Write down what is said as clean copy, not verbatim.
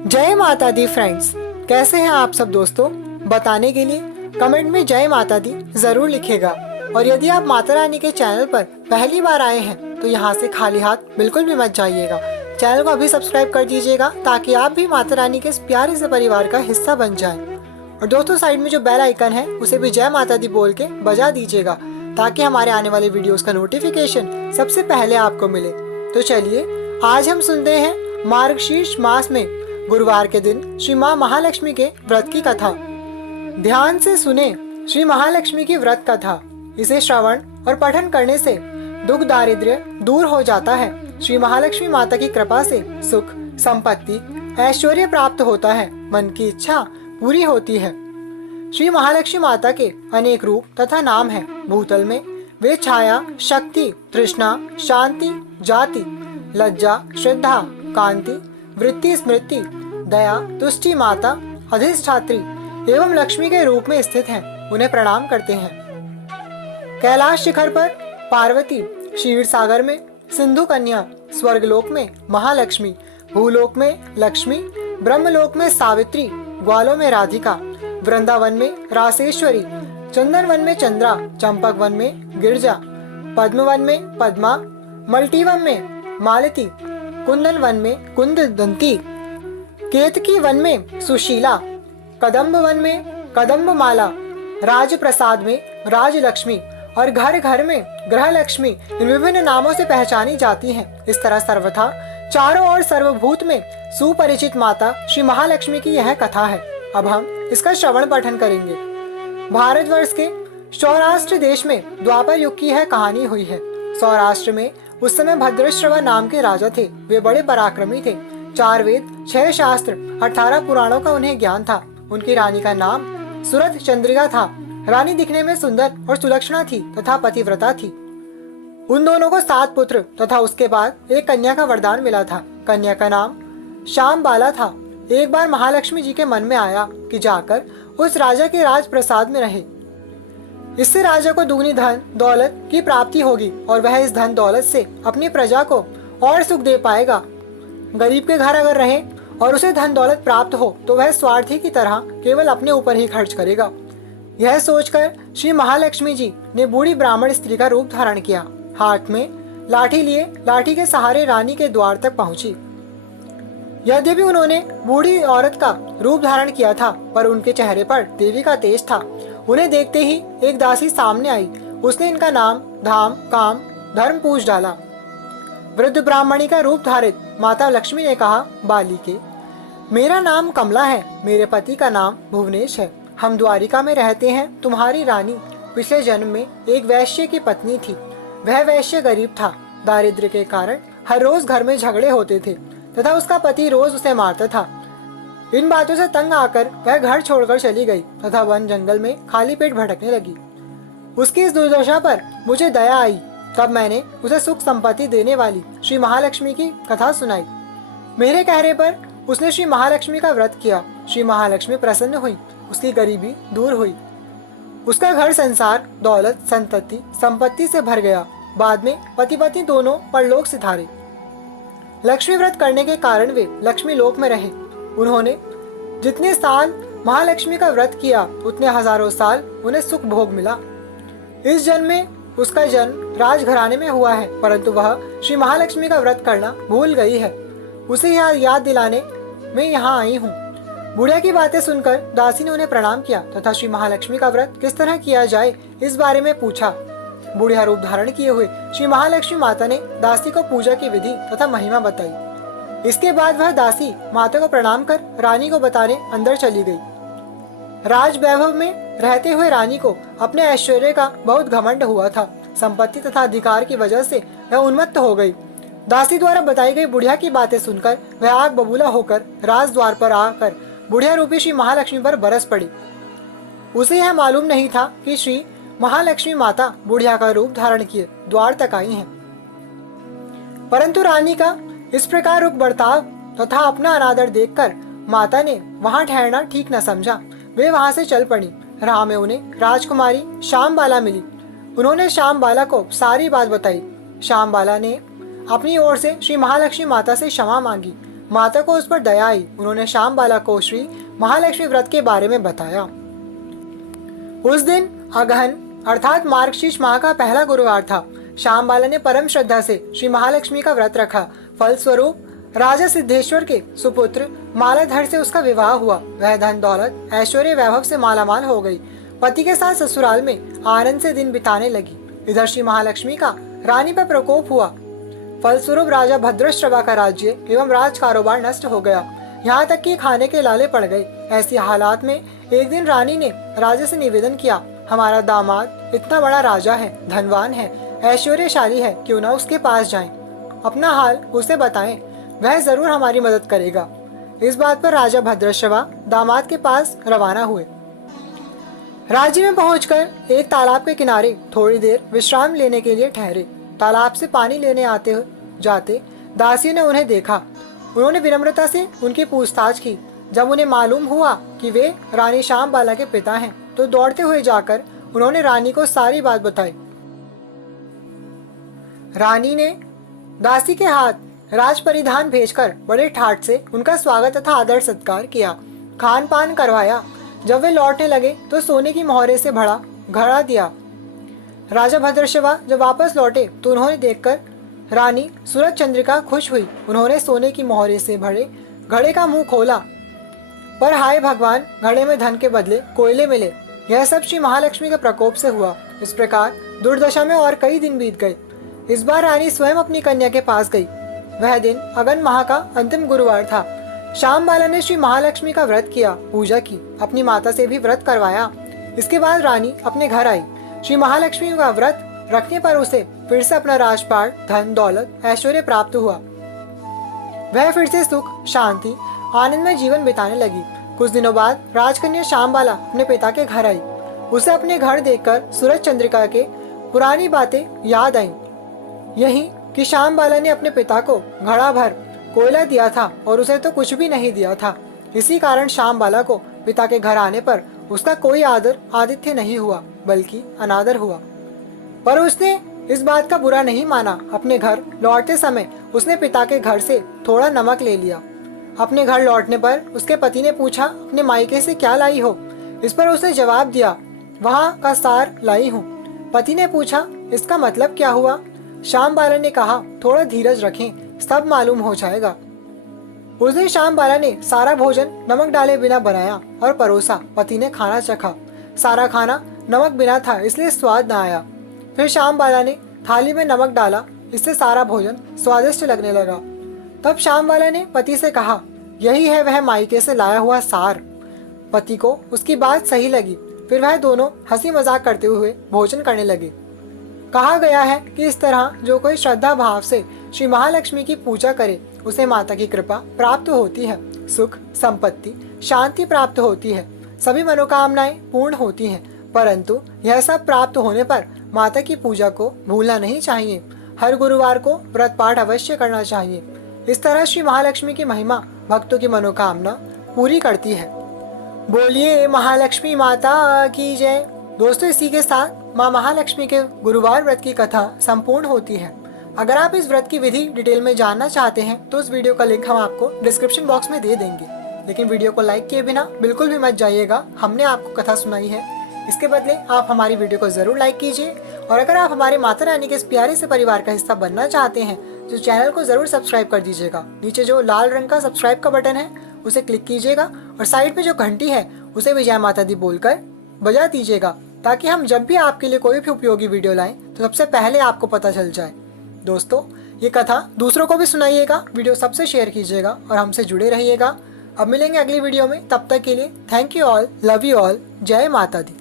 जय माता दी फ्रेंड्स, कैसे हैं आप सब दोस्तों। बताने के लिए कमेंट में जय माता दी जरूर लिखेगा। और यदि आप माता रानी के चैनल पर पहली बार आए हैं तो यहाँ से खाली हाथ बिल्कुल भी मत जाइएगा। चैनल को अभी सब्सक्राइब कर दीजिएगा ताकि आप भी माता रानी के इस प्यारे से परिवार का हिस्सा बन जाएं। और दोस्तों साइड में जो बेल आइकन है उसे भी जय माता दी बोल के बजा दीजिएगा ताकि हमारे आने वाले वीडियोस का नोटिफिकेशन सबसे पहले आपको मिले। तो चलिए आज हम सुनते हैं मार्गशीर्ष मास में गुरुवार के दिन श्री माँ महालक्ष्मी के व्रत की कथा। ध्यान से सुने श्री महालक्ष्मी की व्रत कथा। इसे श्रवण और पठन करने से दुख दारिद्र्य दूर हो जाता है। श्री महालक्ष्मी माता की कृपा से सुख संपत्ति ऐश्वर्य प्राप्त होता है, मन की इच्छा पूरी होती है। श्री महालक्ष्मी माता के अनेक रूप तथा नाम हैं। भूतल में वे छाया, शक्ति, तृष्णा, शांति, जाति, लज्जा, श्रद्धा, कांति, वृत्ति, स्मृति, दया, तुष्टि माता, अधिष्ठात्री एवं लक्ष्मी के रूप में स्थित हैं। उन्हें प्रणाम करते हैं। कैलाश शिखर पर पार्वती, क्षीर सागर में सिंधु कन्या, स्वर्गलोक में महालक्ष्मी, भूलोक में लक्ष्मी, ब्रह्मलोक में सावित्री, ग्वालों में राधिका, वृंदावन में रासेश्वरी, चंदन वन में चंद्रा, चंपक वन में गिरजा, पद्म वन में पद्मा, मल्टीवन में मालती, कुंदन वन में कुंददंती, केतकी वन में सुशीला, कदम्ब वन में कदम्ब माला, राजप्रसाद में राजलक्ष्मी और घर घर में ग्रह लक्ष्मी इन विभिन्न नामों से पहचानी जाती हैं। इस तरह सर्वथा चारों ओर सर्वभूत में सुपरिचित माता श्री महालक्ष्मी की यह कथा है। अब हम इसका श्रवण पठन करेंगे। भारतवर्ष के सौराष्ट्र देश में द्वापर युग की यह कहानी हुई है। सौराष्ट्र में उस समय भद्रश्रवा नाम के राजा थे। वे बड़े पराक्रमी थे। 4 वेद, 6 शास्त्र, 18 पुराणों का उन्हें ज्ञान था। उनकी रानी का नाम सुरथ चंद्रिका था। रानी दिखने में सुंदर और सुलक्षणा थी तथा पतिव्रता थी। उन दोनों को 7 पुत्र तथा उसके बाद एक कन्या का वरदान मिला था। कन्या का नाम श्याम बाला था। एक बार महालक्ष्मी जी के मन में आया कि जाकर उस राजा के राजप्रसाद में रहे। इससे राजा को दुगनी धन दौलत की प्राप्ति होगी और वह इस धन दौलत से अपनी प्रजा को और सुख दे पाएगा। गरीब के घर अगर रहे और उसे धन दौलत प्राप्त हो तो वह स्वार्थी की तरह केवल अपने ऊपर ही खर्च करेगा। यह सोचकर श्री महालक्ष्मी जी ने बूढ़ी ब्राह्मण स्त्री का रूप धारण किया। हाथ में लाठी लिए लाठी के सहारे रानी के द्वार तक पहुंची। यद्यपि उन्होंने बूढ़ी औरत का रूप धारण किया था पर उनके चेहरे पर देवी का तेज था। उन्हें देखते ही एक दासी सामने आई। उसने इनका नाम धाम काम धर्म पूछ डाला। वृद्ध ब्राह्मणी का रूप धारित माता लक्ष्मी ने कहा, बालिके, मेरा नाम कमला है। मेरे पति का नाम भुवनेश है। हम द्वारिका में रहते हैं। तुम्हारी रानी पिछले जन्म में एक वैश्य की पत्नी थी। वह वैश्य गरीब था। दारिद्र्य के कारण हर रोज घर में झगड़े होते थे तथा उसका पति रोज उसे मारता था। इन बातों से तंग आकर वह घर छोड़कर चली गई तथा वन जंगल में खाली पेट भटकने लगी। उसकी इस दुर्दशा पर मुझे दया आई। तब मैंने उसे सुख संपत्ति देने वाली श्री महालक्ष्मी की कथा सुनाई। मेरे कहने पर उसने श्री महालक्ष्मी का व्रत किया। श्री महालक्ष्मी प्रसन्न हुई। उसकी गरीबी दूर हुई। उसका घर संसार दौलत संतति संपत्ति से भर गया। बाद में पति पत्नी दोनों परलोक सिधारे। लक्ष्मी व्रत करने के कारण वे लक्ष्मी लोक में रहे। उन्होंने जितने साल महालक्ष्मी का व्रत किया उतने हजारों साल उन्हें सुख भोग मिला। इस जन्म में उसका जन्म राजघराने में हुआ है परंतु वह श्री महालक्ष्मी का व्रत करना भूल गई है। उसे यह याद दिलाने में यहाँ आई हूँ। बुढ़िया की बातें सुनकर दासी ने उन्हें प्रणाम किया तथा श्री महालक्ष्मी का व्रत किस तरह किया जाए इस बारे में पूछा। बुढ़िया रूप धारण किए हुए श्री महालक्ष्मी माता ने दासी को पूजा की विधि तथा महिमा बताई। इसके बाद वह दासी माता को प्रणाम कर रानी को बताने अंदर चली गई। राज वैभव में रहते हुए रानी को अपने ऐश्वर्य का बहुत घमंड हुआ था। संपत्ति तथा अधिकार की वजह से वह उन्मत्त हो गई। दासी द्वारा बताई गई बुढ़िया की बातें सुनकर वह आग बबूला होकर राज द्वार पर आकर बुढ़िया रूपी श्री महालक्ष्मी पर बरस पड़ी। उसे यह मालूम नहीं था कि श्री महालक्ष्मी माता बुढ़िया का रूप धारण किए द्वार तक आई हैं। परंतु रानी का इस प्रकार रुख बर्ताव तथा अपना अनादर देखकर माता ने वहां ठहरना ठीक न समझा। वे वहां से चल पड़ी। राह में उन्हें राजकुमारी श्याम बाला मिली। उन्होंने श्याम बाला को सारी बात बताई। श्याम बाला ने अपनी ओर से श्री महालक्ष्मी माता से क्षमा मांगी। माता को उस पर दया आई। उन्होंने श्यामबाला को श्री महालक्ष्मी व्रत के बारे में बताया। उस दिन अगहन अर्थात मार्गशीर्ष माह का पहला गुरुवार था। श्यामबाला ने परम श्रद्धा से श्री महालक्ष्मी का व्रत रखा। फलस्वरूप राजा सिद्धेश्वर के सुपुत्र मालाधर से उसका विवाह हुआ। वह धन दौलत ऐश्वर्य वैभव से मालामाल हो गई। पति के साथ ससुराल में आनंद से दिन बिताने लगी। इधर श्री महालक्ष्मी का रानी पर प्रकोप हुआ। फलस्वरूप राजा भद्रश्रवा का राज्य एवं राज कारोबार नष्ट हो गया। यहाँ तक कि खाने के लाले पड़ गए। ऐसी हालात में एक दिन रानी ने राजा से निवेदन किया, हमारा दामाद इतना बड़ा राजा है, धनवान है, ऐश्वर्यशाली है, क्यों ना उसके पास जाएं, अपना हाल उसे बताएं, वह जरूर हमारी मदद करेगा। इस बात पर राजा भद्रश्रवा दामाद के पास रवाना हुए। राज्य में पहुंचकर एक तालाब के किनारे थोड़ी देर विश्राम लेने के लिए ठहरे। तालाब से पानी लेने आते जाते दासी ने उन्हें देखा। उन्होंने विनम्रता से उनकी पूछताछ की। जब उन्हें मालूम हुआ कि वे रानी श्यामबाला के पिता हैं, तो दौड़ते हुए जाकर उन्होंने रानी को सारी बात बताई। रानी ने दासी के हाथ राज परिधान भेजकर बड़े ठाट से उनका स्वागत तथा आदर सत्कार किया, खान पान करवाया। जब वे लौटने लगे तो सोने की मोहरे से भरा घड़ा दिया। राजा भद्रश्रवा जब वापस लौटे तो उन्होंने देखकर रानी सूरज चंद्रिका खुश हुई। उन्होंने सोने की मोहरे से भरे घड़े का मुंह खोला, पर हाय भगवान, घड़े में धन के बदले कोयले मिले। यह सब श्री महालक्ष्मी के प्रकोप से हुआ। इस प्रकार दुर्दशा में और कई दिन बीत गए। इस बार रानी स्वयं अपनी कन्या के पास गई। वह दिन अगन माह का अंतिम गुरुवार था। श्यामबाला ने श्री महालक्ष्मी का व्रत किया, पूजा की, अपनी माता से भी व्रत करवाया। इसके बाद रानी अपने घर आई। श्री महालक्ष्मी का व्रत रखने पर उसे फिर से अपना राजपाट, धन दौलत, ऐश्वर्य प्राप्त हुआ। वह फिर से सुख, शांति, आनंद में जीवन बिताने लगी। कुछ दिनों बाद राजकन्या श्यामबाला अपने पिता के घर आई। उसे अपने घर देखकर सूरज चंद्रिका के पुरानी बातें याद आईं। यही कि श्यामबाला ने अपने पिता को घड़ा भर कोयला दिया था और उसे तो कुछ भी नहीं दिया था। इसी कारण श्यामबाला को पिता के घर आने पर उसका कोई आदर आतिथ्य नहीं हुआ, बल्कि अनादर हुआ। पर उसने इस बात का बुरा नहीं माना। अपने घर लौटते समय उसने पिता के घर से थोड़ा नमक ले लिया। अपने घर लौटने पर उसके पति ने पूछा, अपने मायके से क्या लाई हो? इस पर उसने जवाब दिया, वहाँ का सार लाई हूँ। पति ने पूछा, इसका मतलब क्या हुआ? श्यामबाला ने कहा, थोड़ा धीरज रखें, सब मालूम हो जाएगा। उस दिन श्यामबाला ने सारा भोजन नमक डाले बिना बनाया और परोसा। पति ने खाना चखा। सारा खाना नमक बिना था, इसलिए स्वाद न आया। फिर श्यामबाला ने थाली में नमक डाला, इससे सारा भोजन स्वादिष्ट लगने लगा। तब श्यामबाला ने पति से कहा, यही है वह मायके से लाया हुआ सार। पति को उसकी बात सही लगी। फिर वह दोनों हंसी मजाक करते हुए भोजन करने लगे। कहा गया है कि इस तरह जो कोई श्रद्धा भाव से श्री महालक्ष्मी की पूजा करे, उसे माता की कृपा प्राप्त होती है, सुख, संपत्ति, शांति प्राप्त होती है, सभी मनोकामनाएं पूर्ण होती हैं। परंतु यह सब प्राप्त होने पर माता की पूजा को भूलना नहीं चाहिए। हर गुरुवार को व्रत पाठ अवश्य करना चाहिए। इस तरह श्री महालक्ष्मी की महिमा भक्तों की मनोकामना पूरी करती है। बोलिए महालक्ष्मी माता की जय। दोस्तों, इसी के साथ माँ महालक्ष्मी के गुरुवार व्रत की कथा संपूर्ण होती है। अगर आप इस व्रत की विधि डिटेल में जानना चाहते हैं तो उस वीडियो का लिंक हम आपको डिस्क्रिप्शन बॉक्स में दे देंगे। लेकिन वीडियो को लाइक किए बिना बिल्कुल भी मत जाइएगा। हमने आपको कथा सुनाई है, इसके बदले आप हमारी वीडियो को जरूर लाइक कीजिए। और अगर आप हमारे माता रानी के इस प्यारे से परिवार का हिस्सा बनना चाहते हैं तो चैनल को जरूर सब्सक्राइब कर दीजिएगा। नीचे जो लाल रंग का सब्सक्राइब का बटन है उसे क्लिक कीजिएगा और साइड पे जो घंटी है उसे भी जय माता दी बोलकर बजा दीजिएगा, ताकि हम जब भी आपके लिए कोई भी उपयोगी वीडियो लाएं तो सबसे पहले आपको पता चल जाए। दोस्तों, ये कथा दूसरों को भी सुनाइएगा, वीडियो सबसे शेयर कीजिएगा और हमसे जुड़े रहिएगा। अब मिलेंगे अगली वीडियो में, तब तक के लिए thank you all, love you all, जय माता दी।